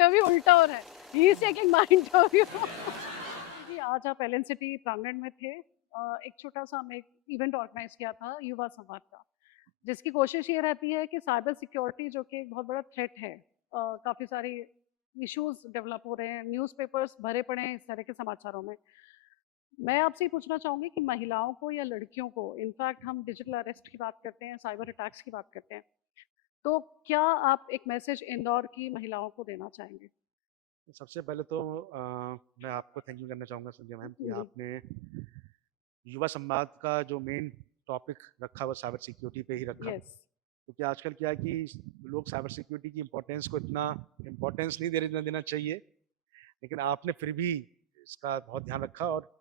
Interview उल्टा हो रहा है। He is taking my interview. जी, आज आप एलन सिटी प्रांगण में थे। एक छोटा-सा हमने एक इवेंट ऑर्गेनाइज़ किया था युवा संवाद का, जिसकी कोशिश ये रहती है कि साइबर सिक्योरिटी जो कि एक बहुत बड़ा थ्रेट है, काफ़ी सारी इश्यूज़ डेवलप हो रहे हैं, न्यूज़पेपर्स भरे पड़े हैं इस तरह के समाचारों में। मैं आपसे ये पूछना चाहूँगी कि महिलाओं को या लड़कियों को, इनफैक्ट हम डिजिटल अरेस्ट की बात करते हैं, साइबर अटैक्स की बात करते हैं, तो क्या आप एक मैसेज इंदौर की महिलाओं को देना चाहेंगे? सबसे पहले तो मैं आपको थैंक यू करना चाहूँगा संजय मैम कि जी, आपने युवा संवाद का जो मेन टॉपिक रखा वो साइबर सिक्योरिटी पे ही रखा, यस, क्योंकि आजकल क्या है कि लोग साइबर सिक्योरिटी की इम्पोर्टेंस को इतना इम्पोर्टेंस नहीं देना चाहिए, लेकिन आपने फिर भी इसका बहुत ध्यान रखा। और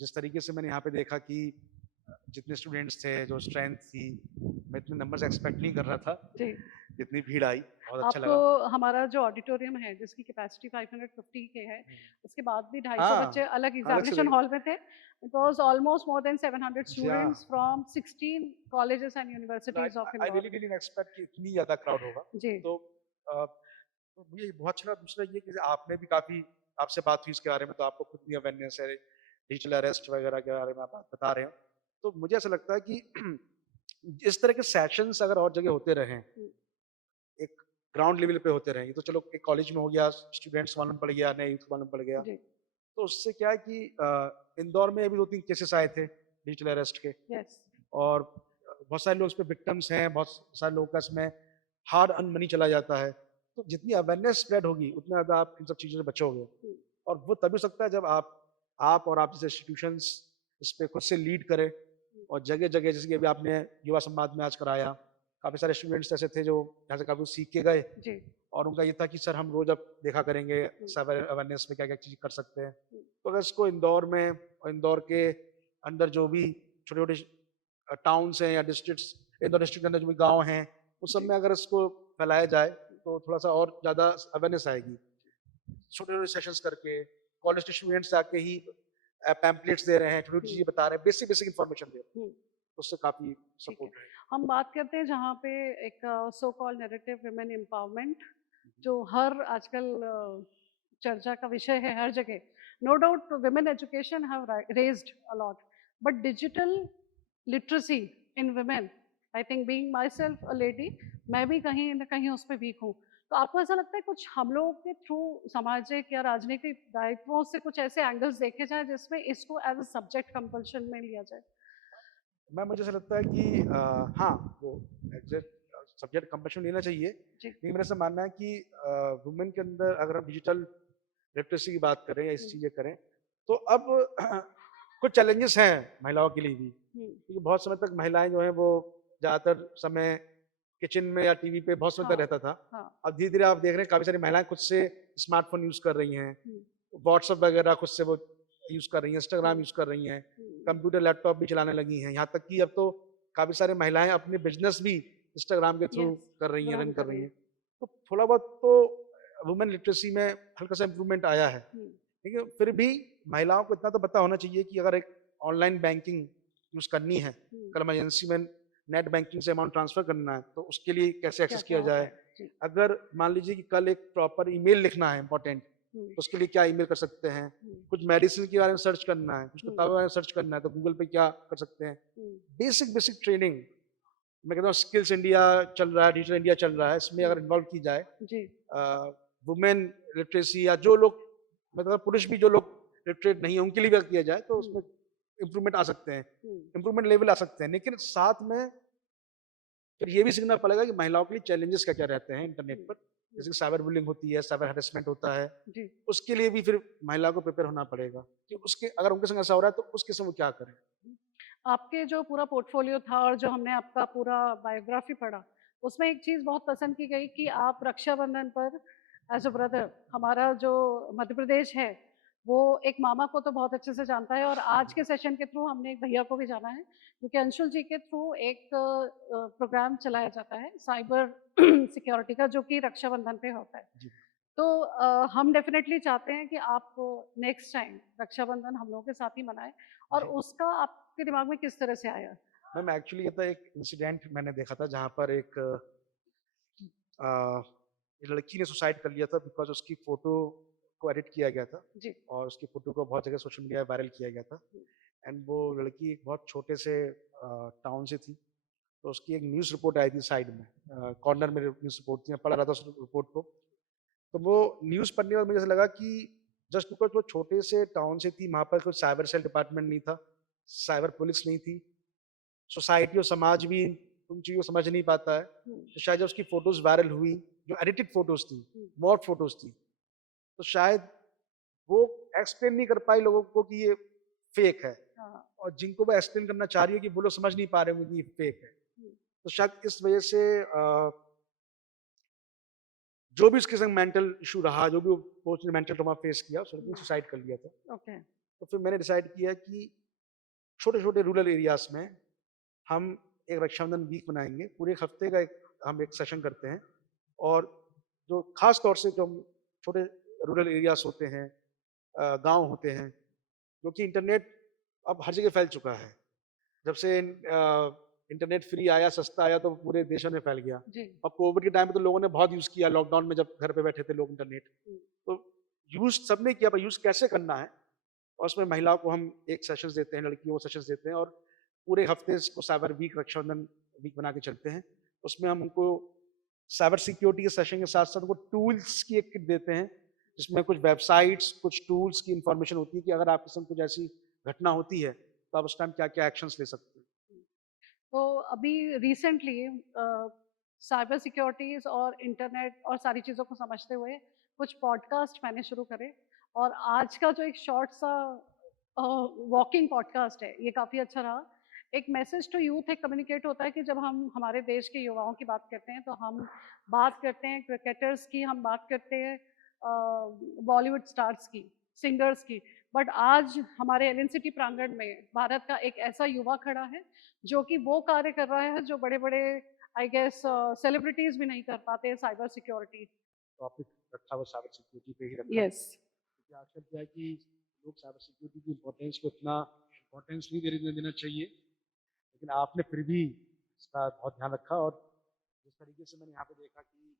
जिस तरीके से मैंने यहाँ पे देखा कि जितने स्टूडेंट्स थे, जो स्ट्रेंथ थी, मैं इतने नंबर्स एक्सपेक्ट नहीं कर रहा था। जी। जितनी भीड़ आई बहुत अच्छा आपको लगा। हमारा जो ऑडिटोरियम है, जिसकी कैपेसिटी 550 के है, हम्म। उसके बाद भी 250 बच्चे हाँ, अलग अलग से एग्ज़ामिनेशन देख। हॉल में थे। It was almost more than 700 जी हाँ। Students from 16 colleges and I universities of I Indore. Really didn't expect कि इतनी ज़्यादा क्राउड होगा। जी, तो तो मुझे बहुत अच्छा लगा। दूसरा ये कि आपने भी काफ़ी आपसे बात हुई इसके बारे में, तो आपको खुद भी अवेयरनेस है, डिजिटल अरेस्ट वगैरह के बारे में आप बता रहे हो। तो मुझे ऐसा लगता है कि इस तरह के सेशंस अगर और जगह होते रहें, हुँ, एक ग्राउंड लेवल पे होते रहें, ये तो चलो एक कॉलेज में हो गया, स्टूडेंट्स मालूम पड़ गया, नए यूथ को मालूम पड़ गया, जी, तो उससे क्या है कि इंदौर में अभी 2-3 केसेस आए थे डिजिटल अरेस्ट के। यस, और बहुत सारे लोग इसमें विक्टिम्स हैं, बहुत सारे लोगों का इसमें हार्ड अर्न मनी चला जाता है। तो जितनी अवेयरनेस स्प्रेड होगी, उतना ज़्यादा आप इन सब चीज़ों से बचोगे। हुँ, और वो तभी हो सकता है जब आप और आप जैसे इंस्टीट्यूशंस इस पे खुद से लीड करें। हुँ, और जगह-जगह जैसे कि अभी आपने युवा संवाद में आज कराया, काफ़ी सारे स्टूडेंट्स ऐसे थे जो यहाँ से काफ़ी कुछ सीख के गए। जी, और उनका ये था कि सर हम रोज़ अब देखा करेंगे हुँ, साइबर अवेयरनेस में क्या-क्या चीज़ कर सकते हैं। हुँ, तो अगर इसको इंदौर में और इंदौर के अंदर जो भी छोटे-छोटे टाउन्स हैं या डिस्ट्रिक्ट्स, इंदौर डिस्ट्रिक्ट के अंदर जो भी गाँव हैं, उस सब जी, में अगर इसको फैलाया जाए, तो थोड़ा-सा और ज़्यादा अवेयरनेस आएगी। छोटे-छोटे सेशंस करके, कॉलेज के स्टूडेंट्स आके ही पैम्पलेट्स दे रहे हैं, छोटी-छोटी हुँ, चीज़ें बता रहे हैं, बेसिक-बेसिक इन्फॉर्मेशन दे रहे हैं, हुँ। उससे काफ़ी ठीक है। सपोर्ट रहेगा। हम बात करते हैं जहाँ पे एक so called narrative women empowerment, जो हर आजकल चर्चा का विषय है हर जगह। No doubt women education have raised a lot, but digital literacy in women, I think being myself a lady, मैं भी कहीं न कहीं उस पे वीक हूँ। तो आपको ऐसा लगता है कुछ हम लोगों के थ्रू सामाजिक या राजनीतिक दायित्वों से कुछ ऐसे एंगल्स देखे जाएँ जिसमें इसको एज़ अ सब्जेक्ट कंपल्शन में लिया जाए? मुझे ऐसा लगता है कि हाँ, वो एग्ज़ैक्ट सब्जेक्ट कंपल्शन लेना चाहिए, जी। लेकिन मेरा ऐसा मानना है कि वुमेन के अंदर अगर हम डिजिटल लिटरेसी की बात करें या इस हुँ, चीज़ें करें, तो अब कुछ चैलेंजेस हैं महिलाओं के लिए भी, हुँ। क्योंकि बहुत समय तक महिलाएँ जो हैं वो ज़्यादातर समय किचन में या टीवी पे बहुत समय तक हाँ, रहता था। हाँ। अब धीरे-धीरे आप देख रहे हैं काफ़ी सारी महिलाएँ खुद से स्मार्टफ़ोन यूज़ कर रही हैं, हुँ, व्हाट्सएप वगैरह खुद से वो यूज़ कर रही हैं, इंस्टाग्राम हुँ, यूज़ कर रही हैं, हुँ। कंप्यूटर, लैपटॉप भी चलाने लगी हैं। यहाँ तक कि अब तो काफ़ी सारी महिलाएँ अपने बिज़नेस भी इंस्टाग्राम के थ्रू यस, कर रही हैं, रन रन कर कर रही रही हैं। हैं। तो थोड़ा बहुत तो वुमेन लिटरेसी में हल्का-सा इम्प्रूवमेंट आया है। हुँ, लेकिन फिर भी महिलाओं को इतना तो पता होना चाहिए कि अगर एक ऑनलाइन बैंकिंग यूज़ करनी है, हुँ। कल इमरजेंसी में नेट बैंकिंग से अमाउंट ट्रांसफ़र करना है, तो उसके लिए कैसे एक्सेस क्या-क्या किया होता जाए। है? जी। अगर मान लीजिए कि कल एक प्रॉपर ईमेल लिखना है इम्पोर्टेंट, हुँ, तो उसके लिए क्या ईमेल कर सकते हैं। हुँ, कुछ मेडिसिन के बारे में सर्च करना है, कुछ हुँ, किताबों के बारे में सर्च करना है, तो गूगल पे क्या कर सकते हैं। हुँ, बेसिक बेसिक ट्रेनिंग, मैं कहता हूँ स्किल्स इंडिया चल रहा है, डिजिटल इंडिया चल रहा है, इसमें हुँ। अगर इन्वॉल्व की जाए जी, वुमेन लिटरेसी, या जो लोग मतलब पुरुष भी जो लोग लिटरेट नहीं है उनके लिए भी अगर किया जाए, तो हुँ, उसमें इम्प्रूवमेंट आ सकते हैं, हुँ, इम्प्रूवमेंट लेवल आ सकते हैं। लेकिन साथ में फिर ये भी सीखना पड़ेगा कि महिलाओं के लिए चैलेंजेस क्या-क्या रहते हैं इंटरनेट हुँ, पर। हुँ। जैसे कि साइबर बुलिंग होती है, साइबर हैरेसमेंट होता है, जी। उसके लिए भी फिर महिला को प्रिपेयर होना पड़ेगा कि उसके अगर उनके संग ऐसा हो रहा है तो उस केस में वो क्या करें। हुँ। आपके जो पूरा पोर्टफोलियो था और जो हमने आपका पूरा बायोग्राफी पढ़ा, उसमें एक चीज़ बहुत पसंद की गई कि आप रक्षाबंधन पर एज़ अ ब्रदर, हमारा जो मध्य प्रदेश है, वो एक मामा को तो बहुत अच्छे से जानता है और आज के सेशन के थ्रू हमने एक भैया को भी जाना है, क्योंकि अंशुल जी के थ्रू एक प्रोग्राम चलाया जाता है साइबर सिक्योरिटी का, जो कि रक्षाबंधन पे होता है। जी। तो हम डेफ़िनेटली चाहते हैं कि आप नेक्स्ट टाइम रक्षाबंधन हम लोगों के साथ ही मनाएँ, और जी। उसका आपके दिमाग में किस तरह से आया? मैम एक्चुअली ये था एक इंसिडेंट मैंने देखा था जहाँ पर एक ये लड़की ने सुसाइड कर लिया था बिकॉज उसकी फोटो को एडिट किया गया था जी। और उसकी फोटो को बहुत जगह सोशल मीडिया वायरल किया गया था। एंड वो लड़की एक बहुत छोटे से टाउन से थी, तो उसकी एक न्यूज़ रिपोर्ट आई थी साइड में, कॉर्नर में न्यूज़ रिपोर्ट थी, मैं पढ़ रहा था उस रिपोर्ट को। तो वो न्यूज़ पढ़ने के बाद मुझे ऐसा लगा कि जस्ट बिकॉज वो छोटे से टाउन से थी, वहाँ पर कोई साइबर सेल डिपार्टमेंट नहीं था, साइबर पुलिस नहीं थी, सोसाइटी और समाज भी उन चीज़ों को समझ नहीं पाता है। हुँ, तो शायद जब उसकी फोटोज वायरल हुई, जो एडिटेड फोटोज थी, हुँ, मॉड फोटोज थी, तो शायद वो एक्सप्लेन नहीं कर पाई लोगों को कि ये फेक है, हाँ, और जिनको वो एक्सप्लेन करना चाह रही है कि वो लोग समझ नहीं पा रहे होंगे कि ये फेक है। हुँ, तो शायद इस वजह से जो भी उसके संग मेंटल इशू रहा, जो भी उसने मेंटल ट्रॉमा फेस किया, उस लड़की ने हुँ, सुसाइड कर लिया था। ओके, तो फिर मैंने डिसाइड किया कि छोटे-छोटे रूरल एरियाज़ में हम एक रक्षाबंधन वीक बनाएँगे। पूरे एक हफ्ते का हम एक सेशन करते हैं, और जो ख़ास तौर से जो हम छोटे रूरल एरियाज़ होते हैं, गाँव होते हैं, क्योंकि इंटरनेट अब हर जगह फैल चुका है। जब से इंटरनेट फ्री आया, सस्ता आया, तो पूरे देशों में फैल गया। जी, और कोविड के टाइम पे तो लोगों ने बहुत यूज़ किया, लॉकडाउन में जब घर पे बैठे थे लोग इंटरनेट। हुँ, तो यूज़ सबने किया, पर यूज़ कैसे करना है, और उसमें महिलाओं को हम एक सेशंस देते हैं, लड़कियों को सेशंस देते हैं, और पूरे हफ्ते इसको साइबर वीक, रक्षाबंधन वीक बना के चलते हैं। उसमें हम उनको साइबर सिक्योरिटी के सेशन के साथ-साथ उनको टूल्स की एक किट देते हैं, जिसमें कुछ वेबसाइट्स, कुछ टूल्स की इन्फॉर्मेशन होती है कि अगर आपके संग कुछ ऐसी घटना होती है, तो आप उस टाइम क्या-क्या एक्शंस ले सकते हैं। हुँ। तो अभी रिसेंटली साइबर सिक्योरिटीज़ और इंटरनेट और सारी चीज़ों को समझते हुए कुछ पॉडकास्ट मैंने शुरू करे, और आज का जो एक शॉर्ट सा वॉकिंग पॉडकास्ट है, ये काफ़ी अच्छा रहा। एक मैसेज टू यूथ एक कम्युनिकेट होता है कि जब हम हमारे देश के युवाओं की बात करते हैं, तो हम बात करते हैं क्रिकेटर्स की, हम बात करते हैं बॉलीवुड स्टार्स की, सिंगर्स की। बट आज हमारे एलन सिटी प्रांगण में भारत का एक ऐसा युवा खड़ा है जो कि वो कार्य कर रहा है जो बड़े-बड़े आई गेस सेलिब्रिटीज़ भी नहीं कर पाते हैं, साइबर सिक्योरिटी। टॉपिक रखा हुआ साइबर सिक्योरिटी पे ही रखा, यस, क्योंकि आजकल क्या है कि लोग साइबर सिक्योरिटी की इम्पोर्टेंस को इतना इम्पोर्टेंस नहीं देना चाहिए, लेकिन आपने फिर भी इसका बहुत ध्यान रखा। और जिस तरीके से मैंने यहाँ पे देखा कि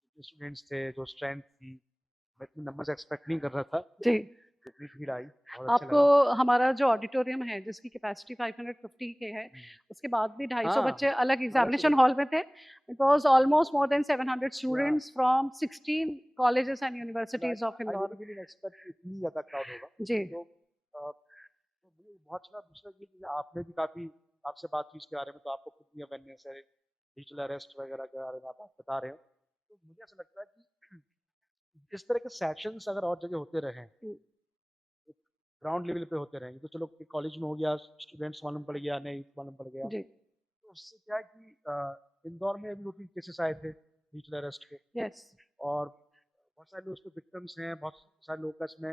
जितने स्टूडेंट्स थे, जो स्ट्रेंथ थी, मैं इतने नंबर्स एक्सपेक्ट नहीं कर रहा था, जी। जितनी भीड़ आई, बहुत अच्छा आपको लगा। हमारा जो ऑडिटोरियम है जिसकी कैपेसिटी 550 के है, हम्म, उसके बाद भी 250 हाँ, बच्चे अलग अलग से एग्ज़ामिनेशन हॉल में थे। It was almost more than 700 या students from 16 colleges and I universities of I Indore. Really didn't expect कि इतनी ज़्यादा क्राउड होगा। जी, तो तो मुझे बहुत अच्छा लगा। दूसरा ये कि आपने भी काफ़ी, आपसे बात की इसके बारे में, तो आपको खुद भी अवेयरनेस है डिजिटल अरेस्ट वगैरह के बारे में, आप बता रहे हो। तो मुझे ऐसा लगता है कि इस तरह के सेशंस अगर और जगह होते रहें, हुँ, ग्राउंड लेवल पे होते रहेंगे, तो चलो कॉलेज में हो गया, स्टूडेंट्स मालूम पड़ गया, नहीं मालूम पड़ गया, जी, तो उससे क्या है कि इंदौर में अभी 2-3 केसेस आए थे डिजिटल अरेस्ट के, यस, और बहुत सारे लोग उसमें विक्टिम्स हैं, बहुत सारे लोग का इसमें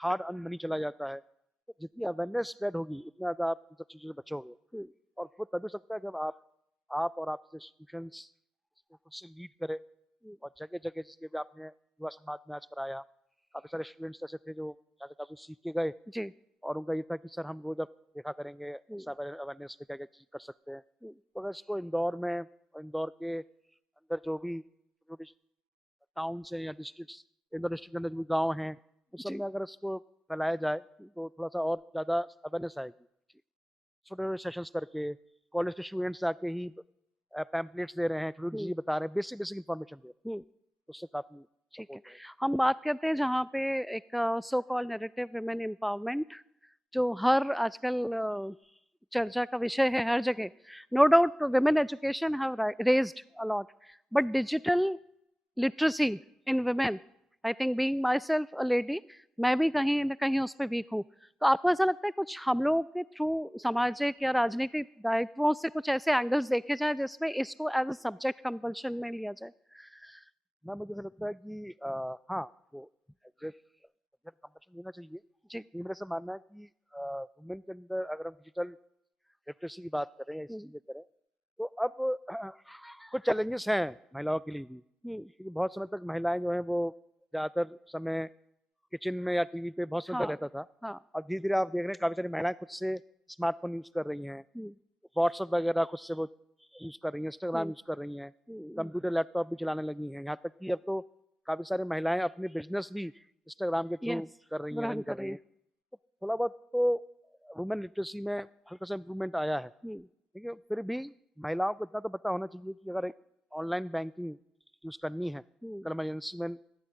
हार्ड अर्न मनी चला जाता है। तो जितनी अवेयरनेस स्प्रेड होगी, उतना ज़्यादा आप इन सब चीज़ों से बचोगे। हुँ, और वो तभी हो सकता है जब आप और आपसे इंस्टीट्यूशंस इसको खुद से लीड करें, हुँ, और जगह-जगह जिसके भी आपने युवा समाज में आज कराया, काफ़ी सारे स्टूडेंट्स ऐसे थे जो यहाँ से काफ़ी सीख के गए, जी, और उनका ये था कि सर हम रोज़ अब देखा करेंगे हुँ, साइबर अवेयरनेस पे क्या-क्या चीज़ कर सकते हैं। हुँ, तो अगर इसको इंदौर में और इंदौर के अंदर जो भी छोटे-छोटे टाउन्स हैं या डिस्ट्रिक्ट्स, इंदौर डिस्ट्रिक्ट के अंदर जो भी गाँव हैं, उस सब जी, में अगर इसको फैलाया जाए, हुँ, तो थोड़ा-सा और ज़्यादा अवेयरनेस आएगी। जी, छोटे-छोटे सेशंस करके, कॉलेज के स्टूडेंट्स आके ही पैम्पलेट्स दे रहे हैं, छोटी-छोटी हुँ, चीज़ें बता रहे हैं, बेसिक-बेसिक इन्फॉर्मेशन दे रहे हैं, हुँ। तो उससे काफ़ी ठीक है। सपोर्ट रहेगा। हम बात करते हैं जहाँ पे एक so called narrative women empowerment जो हर आजकल चर्चा का विषय है हर जगह। No doubt women education have raised a lot, but digital literacy in women, I think being myself a lady, मैं भी कहीं न कहीं उस पे वीक हूँ। तो आपको ऐसा लगता है कुछ हम लोगों के थ्रू सामाजिक या राजनीतिक दायित्वों से कुछ ऐसे एंगल्स देखे जाएँ जिसमें इसको एज़ अ सब्जेक्ट कंपल्शन में लिया जाए? ना मुझे ऐसा लगता है कि हाँ, वो सब्जेक्ट कंपल्शन देना चाहिए। जी। ये मेरा ऐसा मानना है कि वुमेन के अंदर अगर हम डिजिटल लिटरेसी की बात करें या इस हुँ, चीज़ें करें, तो अब कुछ चैलेंजेस हैं महिलाओं के लिए भी, हुँ। क्योंकि बहुत समय तक महिलाएं जो हैं वो ज़्यादातर समय किचन में या टीवी पे बहुत समय तक हाँ, रहता था। हाँ। अब धीरे-धीरे आप देख रहे हैं काफ़ी सारी महिलाएं खुद से स्मार्टफ़ोन यूज़ कर रही हैं, हुँ, व्हाट्सएप वगैरह खुद से वो यूज़ कर रही हैं, इंस्टाग्राम यूज़ कर रही हैं, हम्म, कंप्यूटर, लैपटॉप भी चलाने लगी हैं। यहाँ तक कि अब तो काफ़ी सारी महिलाएँ अपने बिज़नेस भी इंस्टाग्राम के थ्रू यस, कर रही हैं, ग्रहण रन कर कर रही रही हैं। हैं। तो थोड़ा बहुत तो वुमेन लिटरेसी में हल्का-सा इम्प्रूवमेंट आया है। हम्म, ठीक है, फिर भी महिलाओं को इतना तो पता होना चाहिए कि अगर एक ऑनलाइन बैंकिंग यूज़ करनी है, हम्म, कल इमरजेंसी में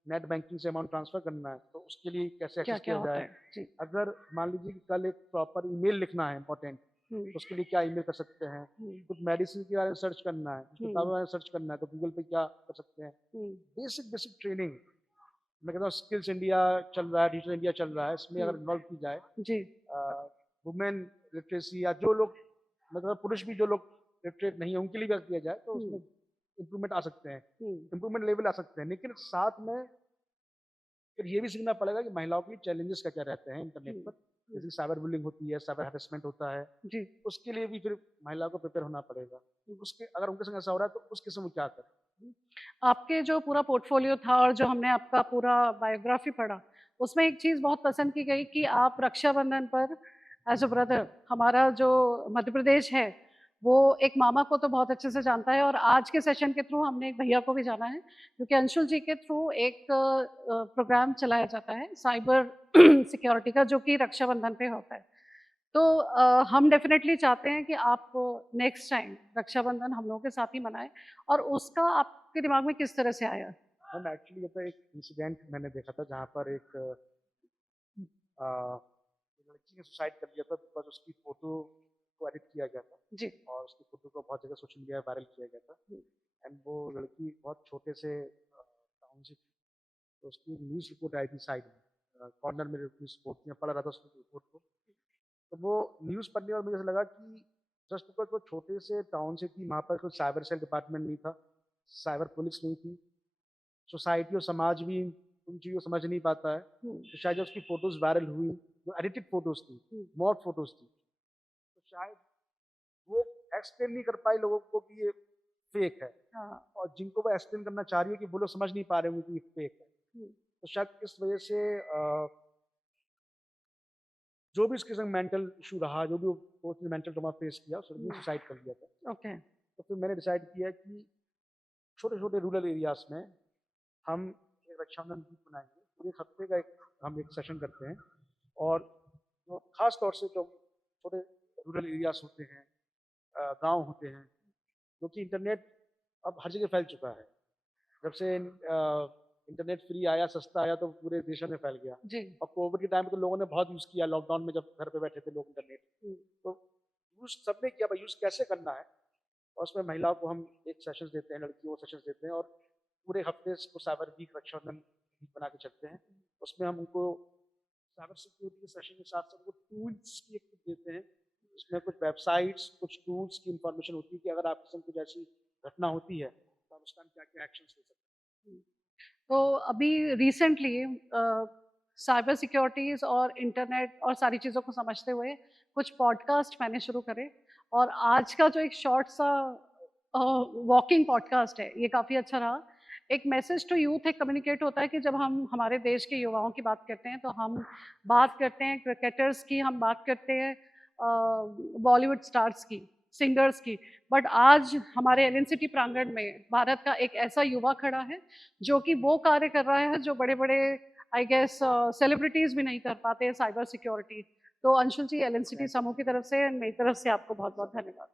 नेट बैंकिंग से अमाउंट ट्रांसफ़र करना है, तो उसके लिए कैसे क्या एक्सेस क्या किया होता जाए। है? जी। अगर मान लीजिए कि कल एक प्रॉपर ईमेल लिखना है इम्पोर्टेंट, हम्म, तो उसके लिए क्या ईमेल कर सकते हैं। हम्म, कुछ मेडिसिन के बारे में सर्च करना है, कुछ किताबों हम्म, के बारे में सर्च करना है, तो गूगल पे क्या कर सकते हैं। हम्म, बेसिक बेसिक ट्रेनिंग, मैं कहता हूँ स्किल्स इंडिया चल रहा है, डिजिटल इंडिया चल रहा है, इसमें अगर इन्वॉल्व की जाए जी। वुमेन लिटरेसी, या जो लोग मतलब पुरुष भी जो लोग लिटरेट नहीं है उनके लिए भी अगर किया जाए, तो उसमें हम्म, इम्प्रूवमेंट आ सकते हैं, हम्म, इम्प्रूवमेंट लेवल आ सकते हैं। लेकिन साथ में फिर ये भी सीखना पड़ेगा कि महिलाओं के लिए चैलेंजेस क्या क्या रहते हैं इंटरनेट हम्म, पर। हम्म, जैसे साइबर बुलिंग होती है, साइबर हैरेसमेंट होता है, जी। उसके लिए भी फिर महिलाओं को प्रिपेयर होना पड़ेगा। उसके अगर उनके संग ऐसा हो रहा है तो उस किस्म में क्या करें। आपके जो पूरा पोर्टफोलियो था और जो हमने आपका पूरा बायोग्राफी पढ़ा, उसमें एक चीज़ बहुत पसंद की गई कि आप रक्षाबंधन पर एज़ अ ब्रदर, हमारा जो मध्य प्रदेश है, वो एक मामा को तो बहुत अच्छे से जानता है और आज के सेशन के थ्रू हमने एक भैया को भी जाना है, क्योंकि अंशुल जी के थ्रू एक प्रोग्राम चलाया जाता है साइबर सिक्योरिटी का, जो कि रक्षाबंधन पे होता है। तो हम डेफ़िनेटली चाहते हैं कि आप नेक्स्ट टाइम रक्षाबंधन हम लोगों के साथ ही मनाएँ और उसका आपके दिमाग में किस तरह से आया? हम एक्चुअली ये तो एक इंसिडेंट मैंने देखा था जहाँ पर एक लड़की ने सुसाइड कर लिया था बिकॉज उसकी फोटो को एडिट किया गया था, जी। और उसकी फोटो को बहुत जगह सोशल मीडिया वायरल किया गया था। हुँ, एंड वो लड़की बहुत छोटे से टाउन से थी, तो उसकी न्यूज़ रिपोर्ट आई थी साइड में, कॉर्नर में न्यूज़ रिपोर्ट मैं पढ़ रहा था उसकी रिपोर्ट को। तो वो न्यूज़ पढ़ने और मुझे ऐसा लगा कि जस्ट बिकॉज वो छोटे से टाउन से थी, वहाँ पर कोई साइबर सेल डिपार्टमेंट नहीं था, साइबर पुलिस नहीं थी, सोसाइटी और समाज भी उन चीज़ों को समझ नहीं पाता है। हुँ, तो शायद जब उसकी फ़ोटोज़ वायरल हुई, जो एडिटेड फ़ोटोज़ थी, हुँ, मॉड फ़ोटोज़ थी, तो शायद वो एक्सप्लेन नहीं कर पाई लोगों को कि ये फ़ेक है, हाँ, और जिनको वो एक्सप्लेन करना चाह रही है कि वो लोग समझ नहीं पा रहे होंगे कि ये फ़ेक है। हुँ, तो शायद इस वजह से जो भी उसके संग मेंटल इश्यू रहा, जो भी वो उसने मेंटल ट्रॉमा फेस किया, उस लड़की ने हुँ, सुसाइड कर लिया था। ओके, तो फिर मैंने डिसाइड किया कि छोटे-छोटे रूरल एरियाज़ में हम एक रक्षाबंधन गीत बनाएँगे। पूरे एक हफ्ते का हम एक सेशन करते हैं, और जो ख़ास तौर से जो छोटे रूरल एरियाज़ होते हैं, गाँव होते हैं, क्योंकि इंटरनेट अब हर जगह फैल चुका है। जब से इंटरनेट फ्री आया, सस्ता आया, तो पूरे देशों में फैल गया। जी। और कोविड के टाइम पे तो लोगों ने बहुत यूज़ किया, लॉकडाउन में जब घर पे बैठे थे लोग इंटरनेट। हुँ, तो यूज़ सबने किया, भाई यूज़ कैसे करना है, और उसमें महिलाओं को हम एक सेशंस देते हैं, लड़कियों को सेशंस देते हैं, और पूरे हफ्ते को साइबर वीक, रक्षाबंधन वीक बना के चलते हैं। उसमें हम उनको साइबर सिक्योरिटी के सेशन के साथ साथ वो टूल्स की एक किट देते हैं। उसमें कुछ वेबसाइट्स, कुछ टूल्स की इंफॉर्मेशन होती है कि अगर आपके संग कुछ ऐसी घटना होती है, तो आप उस टाइम क्या-क्या एक्शंस ले सकते हैं। हुँ। तो अभी रिसेंटली साइबर सिक्योरिटीज़ और इंटरनेट और सारी चीज़ों को समझते हुए कुछ पॉडकास्ट मैंने शुरू करे, और आज का जो एक शॉर्ट सा वॉकिंग पॉडकास्ट है, ये काफ़ी अच्छा रहा। एक मैसेज टू यूथ एक कम्युनिकेट होता है कि जब हम हमारे देश के युवाओं की बात करते हैं, तो हम बात करते हैं क्रिकेटर्स की, हम बात करते हैं बॉलीवुड स्टार्स की, सिंगर्स की। बट आज हमारे एलएनसिटी प्रांगण में भारत का एक ऐसा युवा खड़ा है, जो कि वो कार्य कर रहा है जो बड़े-बड़े आई गेस सेलिब्रिटीज़ भी नहीं कर पाते साइबर सिक्योरिटी। तो अंशुल जी, एलएनसिटी थैंक यू। समूह की तरफ से, मेरी तरफ से आपको बहुत-बहुत धन्यवाद।